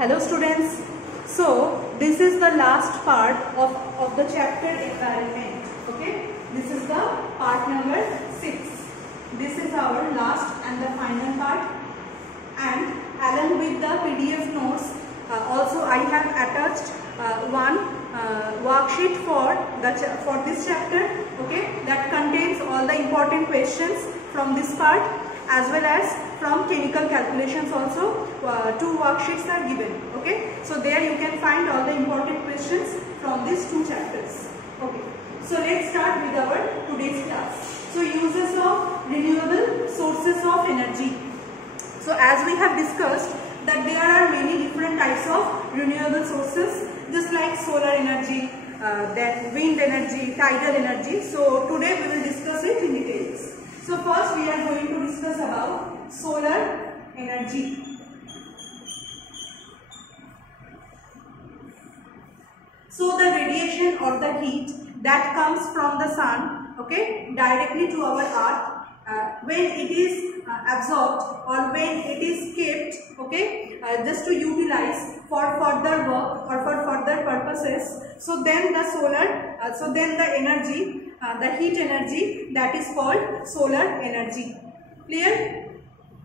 Hello students. So this is the last part of the chapter environment. Okay, this is the part number 6. This is our last and the final part, and along with the PDF notes also I have attached one worksheet for this chapter, okay, that contains all the important questions from this part as well as from chemical calculations also. Two worksheets are given, okay. So there you can find all the important questions from these two chapters. Okay, so let's start with our today's class. So uses of renewable sources of energy. So as we have discussed that there are many different types of renewable sources, just like solar energy, then wind energy, tidal energy. So today we will discuss it in details. So first we are going to discuss about solar energy. So the radiation or the heat that comes from the sun, okay, directly to our earth, when it is absorbed or when it is kept, okay, just to utilize for further work or for further purposes, so then the the energy, the heat energy, that is called solar energy. Clear?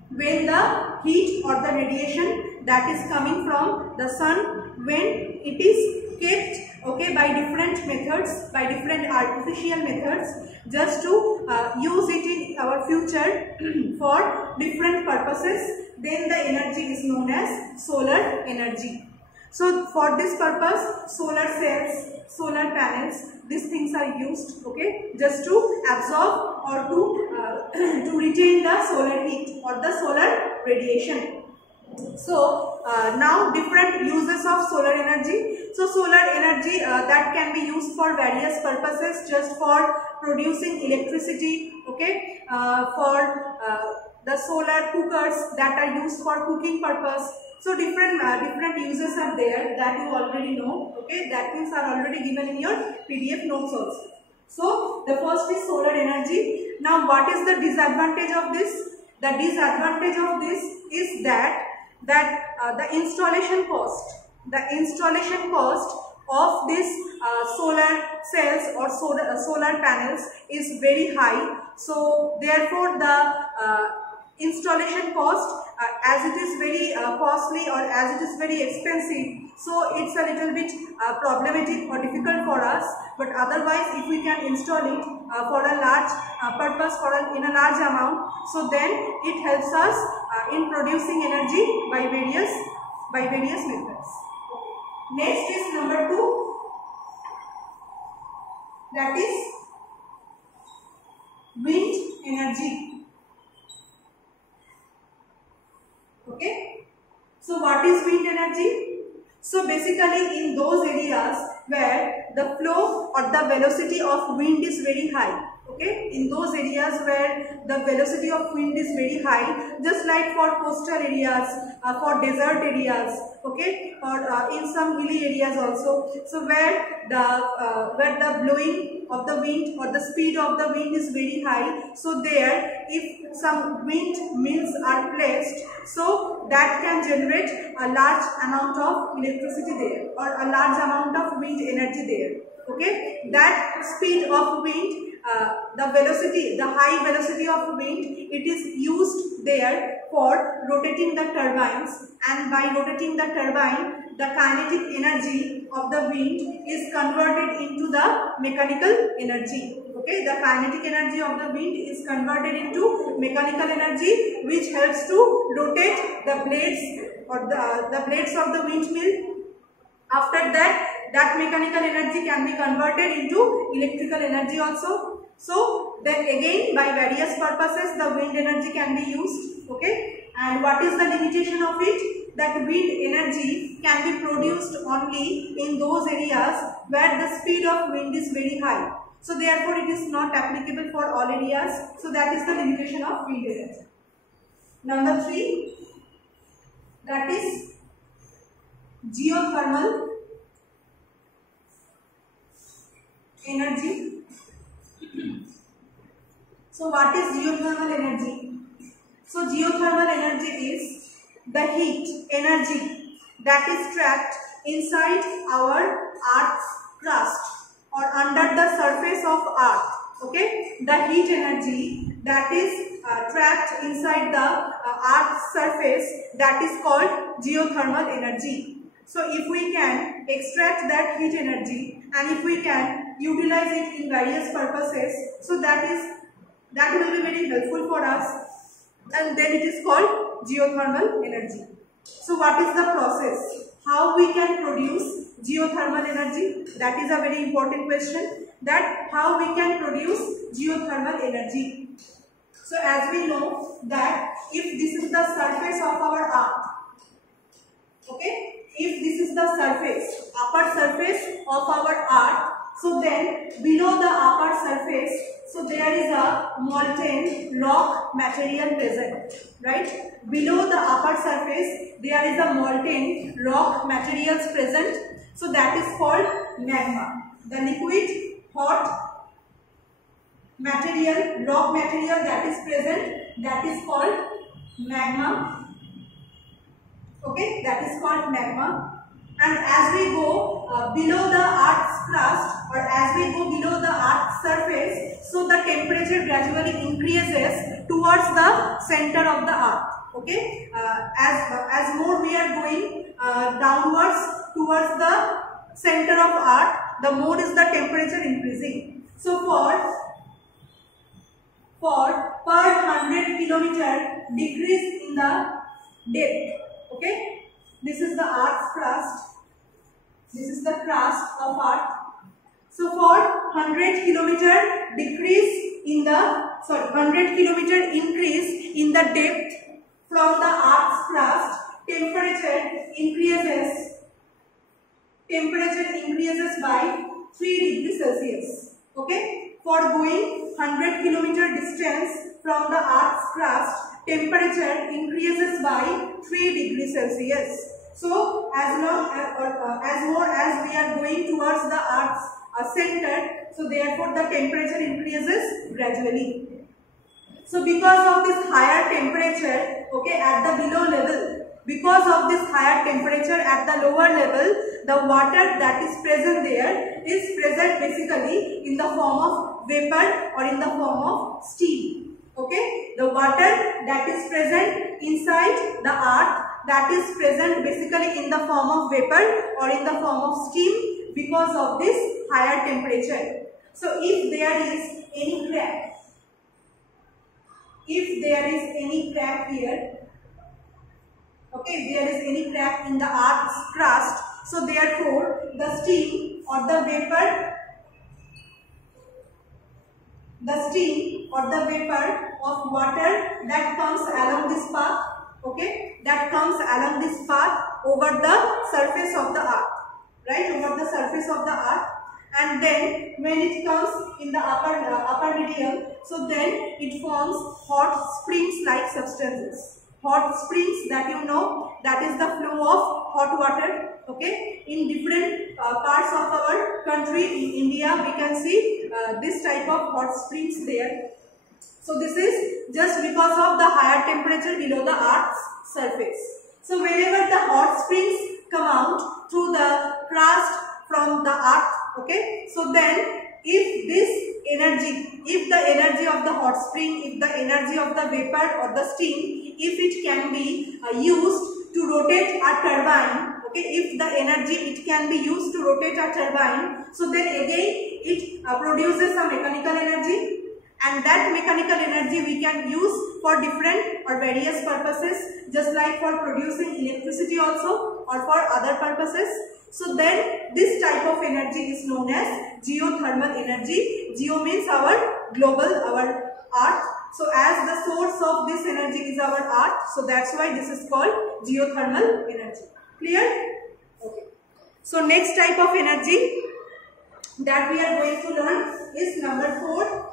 When the heat or the radiation that is coming from the sun, when it is kept, okay, by different methods, by different artificial methods, just to use it in our future for different purposes, then the energy is known as solar energy. So for this purpose, solar cells, solar panels, these things are used, okay, just to absorb or to retain the solar heat or the solar radiation. So now different uses of solar energy. So solar energy that can be used for various purposes, just for producing electricity, okay, for the solar cookers that are used for cooking purpose. So different uses are there that you already know, okay, that things are already given in your PDF notes also. So the first is solar energy. Now what is the disadvantage of this? The disadvantage of this is that the installation cost of this solar cells or solar panels is very high. So therefore the installation cost, as it is very costly or as it is very expensive, so it's a little bit problematic or difficult for us. But otherwise, if we can install it for a large purpose, in a large amount, so then it helps us in producing energy by various methods. Next is number 2, that is wind energy. Okay, so what is wind energy? So basically in those areas where the flow or the velocity of wind is very high, okay, in those areas where the velocity of wind is very high, just like for coastal areas, for desert areas, okay, or in some hilly areas also. So where the blowing of the wind or the speed of the wind is very high, so there if some wind mills are placed, so that can generate a large amount of electricity there or a large amount of wind energy there, okay. That speed of wind, the high velocity of wind, it is used there for rotating the turbines, and by rotating the turbine, the kinetic energy of the wind is converted into the mechanical energy. Okay, the kinetic energy of the wind is converted into mechanical energy, which helps to rotate the blades or the blades of the windmill. After that mechanical energy can be converted into electrical energy also. So then again, by various purposes, the wind energy can be used, okay. And what is the limitation of it? That wind energy can be produced only in those areas where the speed of wind is very high. So therefore it is not applicable for all areas. So that is the limitation of wind energy. Number 3, that is geothermal energy. So what is geothermal energy? So geothermal energy is the heat energy that is trapped inside our Earth's crust or under the surface of Earth. Okay, the heat energy that is trapped inside the Earth's surface, that is called geothermal energy. So if we can extract that heat energy and if we can utilize it in various purposes, so that will be very helpful for us, and then it is called geothermal energy. So what is the process? How we can produce geothermal energy? That is a very important question, that how we can produce geothermal energy. So as we know that if this is the surface of our Earth, okay, if this is the surface, upper surface of our Earth, so then below the upper surface, so there is a molten rock material present, right? Below the upper surface, there is a molten rock materials present, so that is called magma. The liquid hot material, rock material that is present, that is called magma. Okay, that is called magma. And as we go below the Earth's crust, or as we go below the Earth's surface, so the temperature gradually increases towards the center of the Earth. Okay, as more we are going downwards towards the center of Earth, the more is the temperature increasing. So for per 100 kilometer decrease in the depth. Okay, this is the Earth's crust. This is the crust of Earth. So for 100 kilometer decrease in the 100 kilometer increase in the depth from the Earth's crust, temperature increases by 3 degrees Celsius. Okay, for going 100 kilometer distance from the Earth's crust, temperature increases by 3 degrees Celsius. So as more as we are going towards the Earth's center, so therefore the temperature increases gradually. So because of this higher temperature, okay, at the below level, because of this higher temperature at the lower level, the water that is present there is present basically in the form of vapor or in the form of steam. Okay, the water that is present inside the Earth, that is present basically in the form of vapor or in the form of steam because of this higher temperature. So if there is any crack, here, okay, there is any crack in the Earth's crust, so therefore the steam or the vapor of water that comes along this path, okay, that comes along this path over the surface of the Earth, right, over the surface of the Earth, and then when it comes in the upper medium, so then it forms hot springs like substances. Hot springs, that you know, that is the flow of hot water. Okay, in different parts of our country, in India, we can see this type of hot springs there. So this is just because of the higher temperature below the Earth's surface. So whenever the hot springs come out through the crust from the Earth, okay, so then if the energy of the hot spring, if the energy of the vapor or the steam, if it can be used to rotate a turbine, okay, if the energy it can be used to rotate a turbine, so then again it produces a mechanical energy, and that mechanical energy we can use for different or various purposes, just like for producing electricity also or for other purposes. So then this type of energy is known as geothermal energy. Geo means our global, our Earth. So as the source of this energy is our Earth, so that's why this is called geothermal energy. Clear? Okay. So next type of energy that we are going to learn is number 4.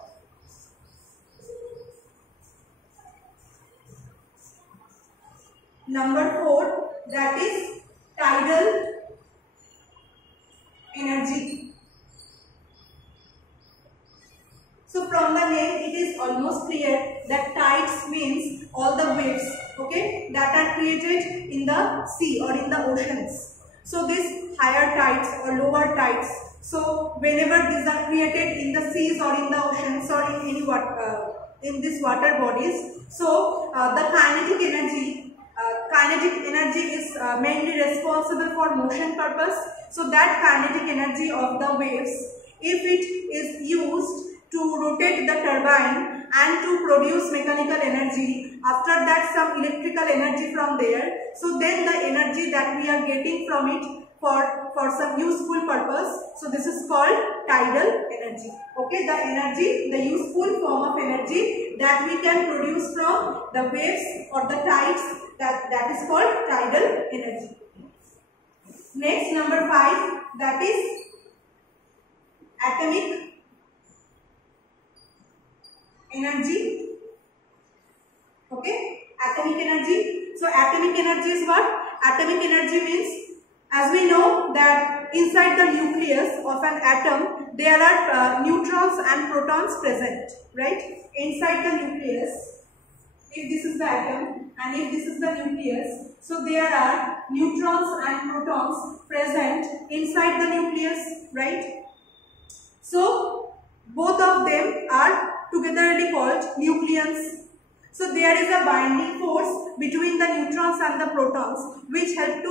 Number 4, that is tidal energy. So from the name it is almost clear that tides means all the waves, okay, that are created in the the sea or in the oceans. So these higher tides or lower tides, so whenever these are created in the seas or in the oceans or in any in these water bodies, so the kinetic energy is mainly responsible for motion purpose. So that kinetic energy of the waves, if it is used to rotate the turbine and to produce mechanical energy, after that some electrical energy from there, so then the energy that we are getting from it for some useful purpose, so this is called tidal energy. Okay, the energy, the useful form of energy that we can produce from the waves or the tides, that is called tidal energy. Next, number 5, that is atomic energy. Okay, atomic energy. So atomic energy is what? Atomic energy means, as we know that inside the nucleus of an atom there are neutrons and protons present, right? Inside the nucleus, if this is the atom and if this is the nucleus, so there are neutrons and protons present inside the nucleus, right? So both of them are togetherly called nucleons. So there is a binding force between the neutrons and the protons which help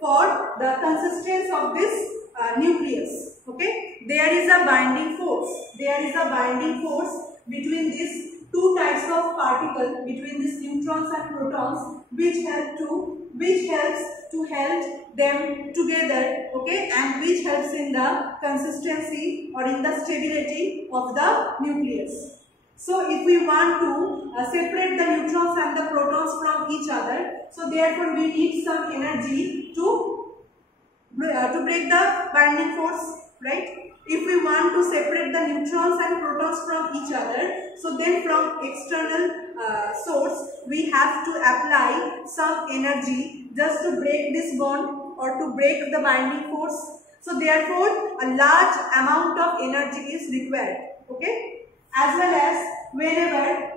for the consistency of this nucleus. Okay, there is a binding force. There is a binding force between these two types of particles, between these neutrons and protons, which helps to hold them together. Okay, and which helps in the consistency or in the stability of the nucleus. So if we want to separate the neutrons and the protons from each other, so therefore we need some energy to break the binding force, right? If we want to separate the neutrons and protons from each other, so then from external source we have to apply some energy just to break this bond or to break the binding force. So therefore a large amount of energy is required. Okay, as well as whenever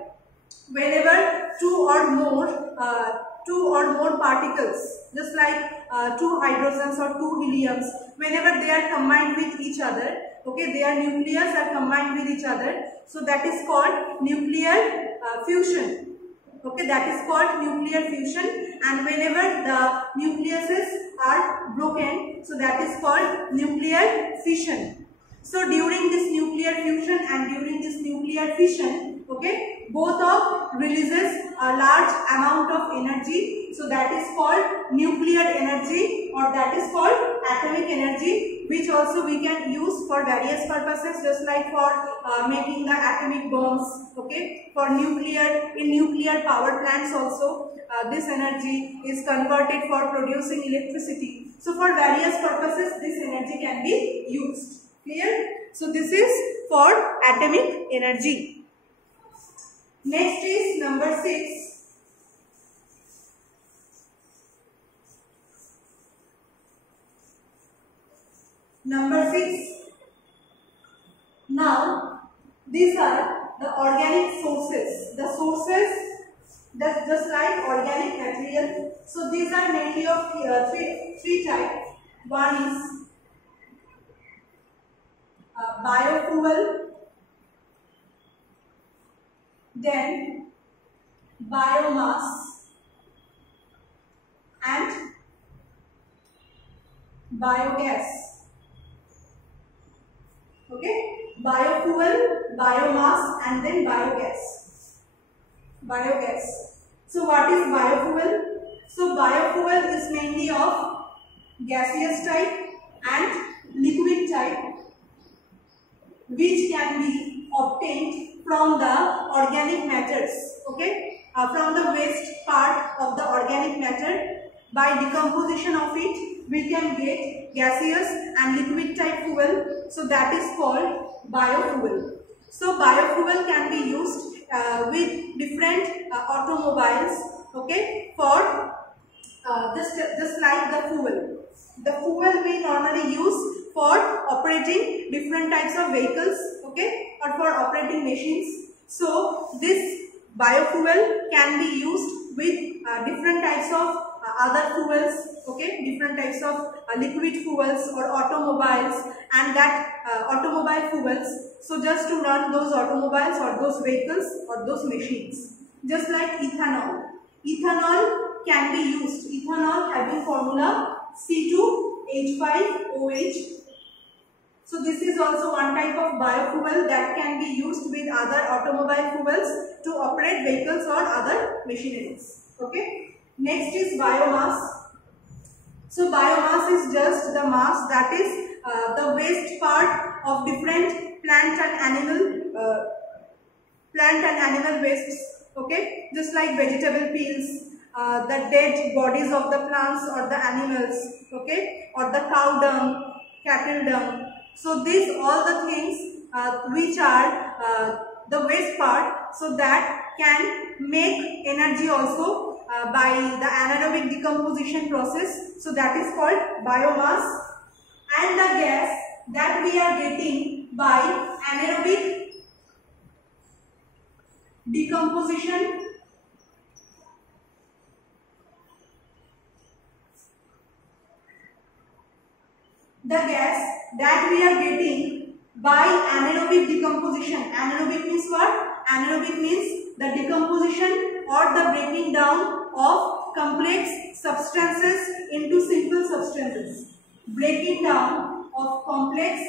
two or more particles, just like two hydrogens or two heliums, whenever they are combined with each other, okay, their nucleus are combined with each other, so that is called nuclear fusion. Okay, that is called nuclear fusion. And whenever the nucleuses are broken, so that is called nuclear fission. So during this nuclear fusion and during this nuclear fission, okay, both of releases a large amount of energy. So that is called nuclear energy, or that is called atomic energy, which also we can use for various purposes, just like for making the atomic bombs. Okay, for in nuclear power plants also this energy is converted for producing electricity. So for various purposes this energy can be used. Clear? So this is for atomic energy. Next is number 6. Number 6. Now these are the organic sources. The sources that just like organic material. So these are mainly of three types. One is biofuel, then biomass and biogas. Okay, biofuel, biomass and then biogas. So what is biofuel? So biofuel is mainly of gaseous type and liquid type, which can be obtained from the organic matters, okay, from the waste part of the organic matter. By decomposition of it, we can get gaseous and liquid type fuel, so that is called biofuel. So biofuel can be used with different automobiles, okay, for just like the fuel. The fuel we normally use for operating different types of vehicles, okay, or for operating machines. So this biofuel can be used with different types of other fuels, okay, different types of liquid fuels or automobiles, and that automobile fuels, so just to run those automobiles or those vehicles or those machines. Just like ethanol. Ethanol can be used, ethanol having formula C2H5OH. So this is also one type of biofuel that can be used with other automobile fuels to operate vehicles or other machineries. Okay. Next is biomass. So biomass is just the mass, that is the waste part of different plant and animal wastes. Okay, just like vegetable peels, the dead bodies of the plants or the animals, okay, or the cow dung, cattle dung. So these all the things which are the waste part, so that can make energy also by the anaerobic decomposition process. So that is called biomass. And the gas that we are getting by anaerobic decomposition, the gas that we are getting by anaerobic decomposition. Anaerobic means what? Anaerobic means the decomposition or the breaking down of complex substances into simple substances. Breaking down of complex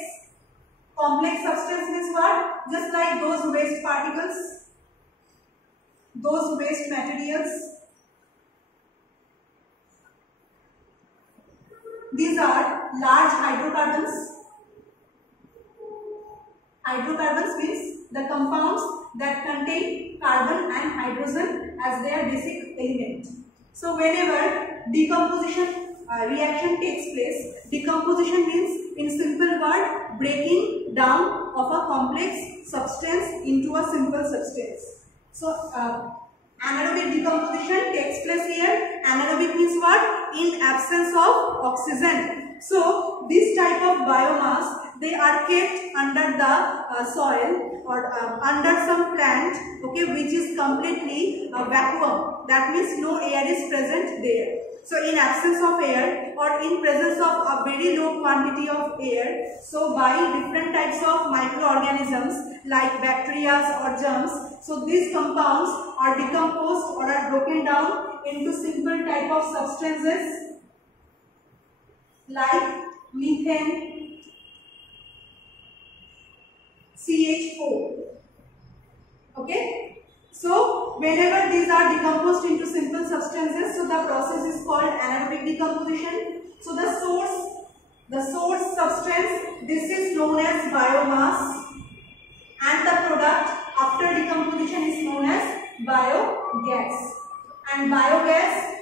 substance means what? Just like those waste particles, those waste materials. These are large hydrocarbons. Hydrocarbons means the compounds that contain carbon and hydrogen as their basic element. So whenever decomposition reaction takes place, decomposition means, in simple word, breaking down of a complex substance into a simple substance. So anaerobic decomposition takes place here. Anaerobic means what? In absence of oxygen. So this type of biomass, they are kept under the soil or under some plant, okay, which is completely vacuum. That means no air is present there. So in absence of air or in presence of a very low quantity of air, so by different types of microorganisms like bacteria or germs, so these compounds are decomposed or are broken down into simple type of substances like methane, CH4. Okay. So whenever these are decomposed into simple substances, so the process is called anaerobic decomposition. So the source substance, this is known as biomass, and the product after decomposition is known as biogas. And biogas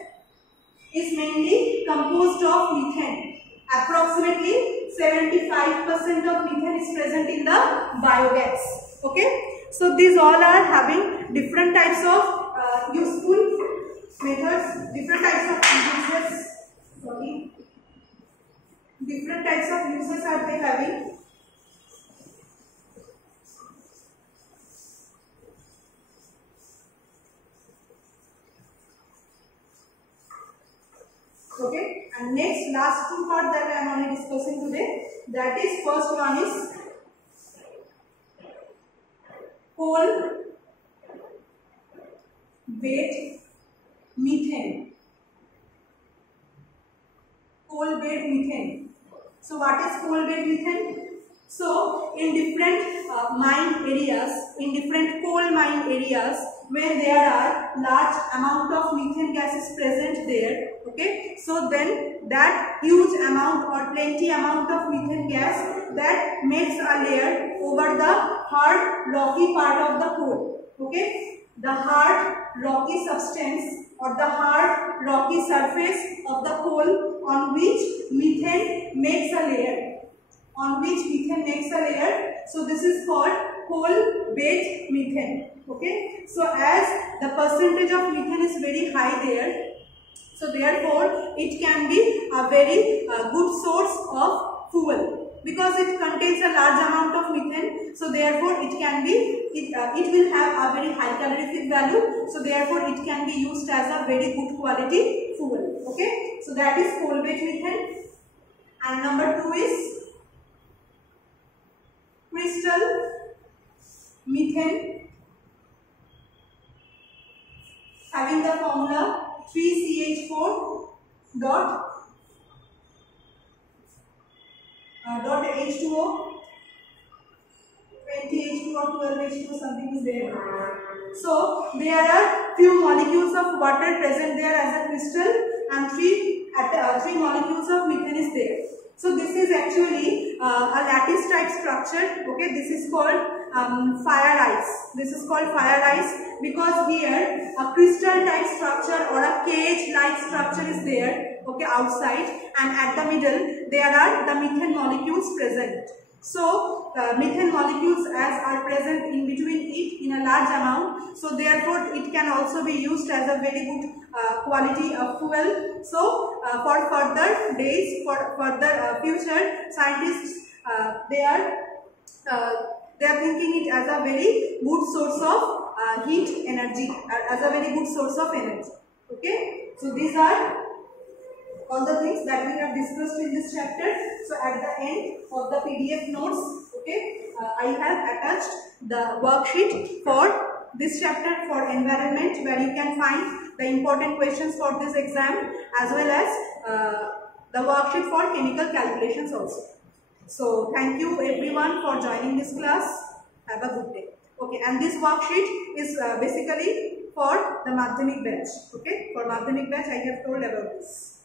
is mainly composed of methane. Approximately 75% of methane is present in the biogas. Okay. So these all are having different types of useful methods, different types of uses. Sorry, different types of uses are they having. Okay, and next last two part that I am only discussing today, that is first one is coal bed methane. Coal bed methane. So what is coal bed methane? So in different mine areas, in different coal mine areas, where there are large amount of methane gas is present there, okay, so then that huge amount or plenty amount of methane gas that makes a layer over the hard rocky part of the coal, okay, the hard rocky substance or the hard rocky surface of the coal on which methane makes a layer, so this is called coal bed methane. Okay, so as the percentage of methane is very high there, so therefore it can be a very good source of fuel, because it contains a large amount of methane. So therefore it can be, it will have a very high calorific value, so therefore it can be used as a very good quality fuel. Okay, so that is Colbate methane. And number 2 is crystal methane, having the formula 3CH4 dot H2O, 20 H2 or 12 H2, something is there. So there are few molecules of water present there as a crystal, and three molecules of methane is there. So this is actually a lattice type structure. Okay, this is called fire ice. This is called fire ice because here a crystal type structure or a cage like structure is there, okay, outside, and at the middle there are the methane molecules present. So methane molecules as are present in between it in a large amount, so therefore it can also be used as a very good quality of fuel. So for further days, for further future, scientists they are thinking it as a very good source of heat energy, as a very good source of energy. Okay, so these are all the things that we have discussed in this chapter. So at the end of the PDF notes, okay, I have attached the worksheet for this chapter for environment, where you can find the important questions for this exam, as well as the worksheet for chemical calculations also. So thank you everyone for joining this class. Have a good day. Okay, and this worksheet is basically for the Madhyamik batch. Okay, for Madhyamik batch I have told about this.